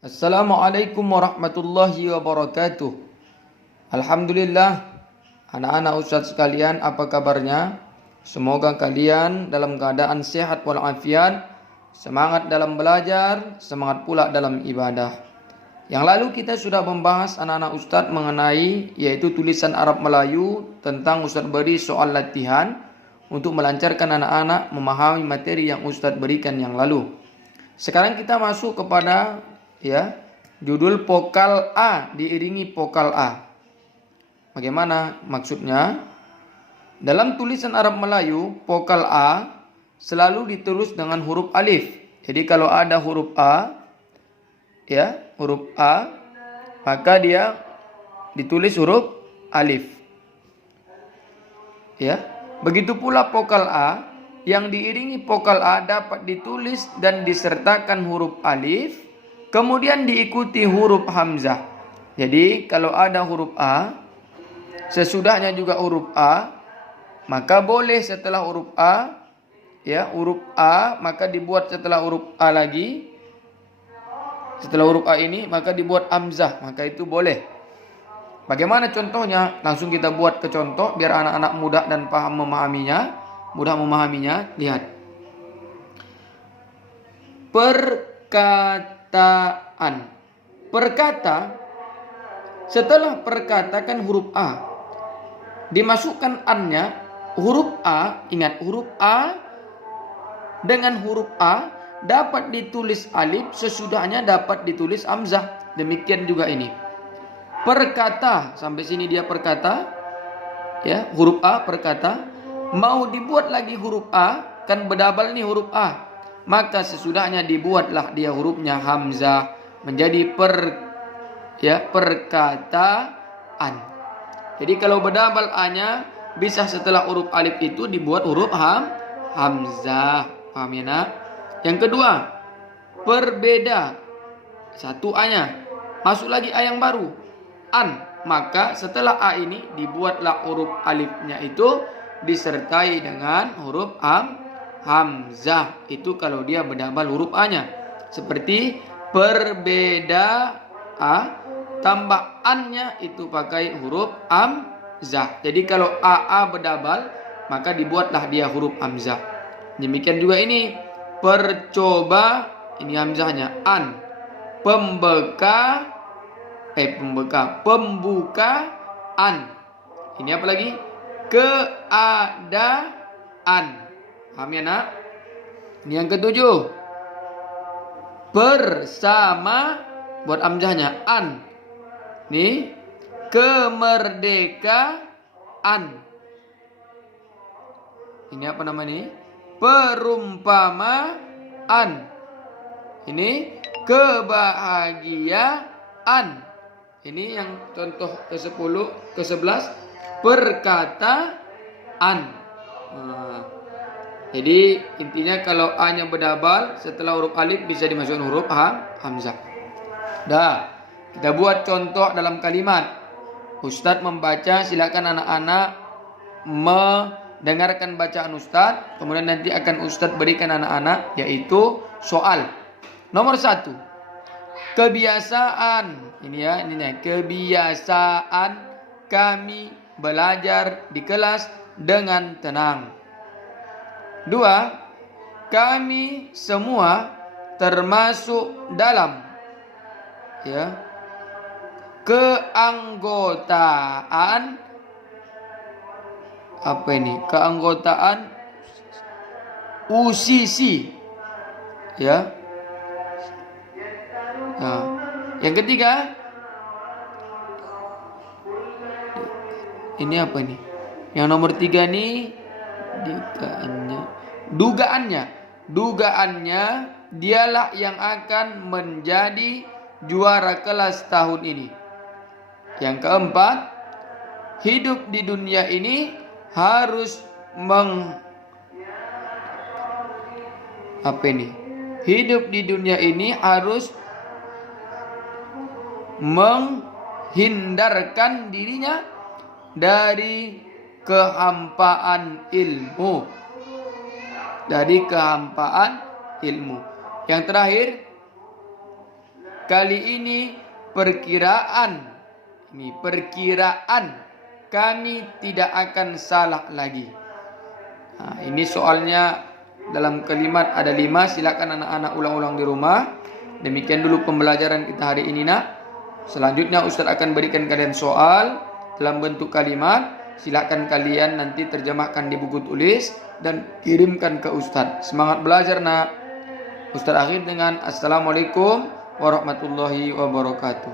Assalamualaikum warahmatullahi wabarakatuh. Alhamdulillah, anak-anak ustadz sekalian, apa kabarnya? Semoga kalian dalam keadaan sehat walafiat, semangat dalam belajar, semangat pula dalam ibadah. Yang lalu kita sudah membahas anak-anak ustadz mengenai yaitu tulisan Arab Melayu tentang ustadz beri soal latihan untuk melancarkan anak-anak memahami materi yang ustadz berikan yang lalu. Sekarang kita masuk kepada judul vokal A diiringi vokal A. Bagaimana maksudnya? Dalam tulisan Arab Melayu, vokal A selalu ditulis dengan huruf alif. Jadi kalau ada huruf A, maka dia ditulis huruf alif. Begitu pula vokal A yang diiringi vokal A dapat ditulis dan disertakan huruf alif, kemudian diikuti huruf hamzah. Jadi kalau ada huruf A, sesudahnya juga huruf A, maka boleh setelah huruf A, huruf A, maka dibuat setelah huruf A lagi. Setelah huruf A ini, maka dibuat hamzah, maka itu boleh. Bagaimana contohnya? Langsung kita buat ke contoh, biar anak-anak mudah dan mudah memahaminya. Lihat. Perkata, setelah perkata kan huruf A, dimasukkan an-nya, huruf A, ingat huruf A dengan huruf A dapat ditulis alif, sesudahnya dapat ditulis hamzah. Demikian juga ini. Perkata, sampai sini dia perkata, huruf A perkata. Mau dibuat lagi huruf A, kan berdabal nih huruf A, maka sesudahnya dibuatlah dia hurufnya hamzah menjadi perkataan. Jadi kalau berdabal A-nya bisa setelah huruf alif itu dibuat huruf hamzah. Paham ya nak? Yang kedua, berbeda. Satu A-nya, masuk lagi A yang baru, an. Maka setelah A ini dibuatlah huruf alifnya itu disertai dengan huruf hamzah. Itu kalau dia berdabal huruf A-nya. Seperti berbeda A tambah an-nya itu pakai huruf hamzah. Jadi kalau AA berdabal, maka dibuatlah dia huruf hamzah. Demikian juga ini percoba, ini hamzahnya an. Pembukaan. Ini apa lagi? Keadaan. Paham ya nak? Ini yang ketujuh. Bersama, buat hamzahnya an. Ini kemerdekaan. Ini apa namanya ini? Perumpamaan. Ini kebahagiaan. Ini yang contoh ke-10, ke-11, perkataan. Jadi intinya kalau A-nya berdabal setelah huruf alif bisa dimasukkan huruf hamzah. Kita buat contoh dalam kalimat. Ustadz membaca, silakan anak-anak mendengarkan bacaan Ustadz, kemudian nanti akan Ustadz berikan anak-anak yaitu soal. Nomor 1, kebiasaan. Ini kebiasaan kami belajar di kelas dengan tenang. 2, kami semua termasuk dalam keanggotaan. Apa ini? Keanggotaan UCC. Yang ketiga, ini apa ini? Yang nomor 3 nih, dugaannya dialah yang akan menjadi juara kelas tahun ini. Yang keempat, hidup di dunia ini harus hidup di dunia ini harus menghindarkan dirinya dari kehampaan ilmu. Yang terakhir, kali ini perkiraan. Ini perkiraan. Kami tidak akan salah lagi. Nah, ini soalnya dalam kalimat ada 5. Silakan anak-anak ulang-ulang di rumah. Demikian dulu pembelajaran kita hari ini, nak. Selanjutnya Ustaz akan berikan kalian soal dalam bentuk kalimat. Silakan kalian nanti terjemahkan di buku tulis dan kirimkan ke Ustaz. Semangat belajar, nak. Ustaz akhir dengan Assalamualaikum warahmatullahi wabarakatuh.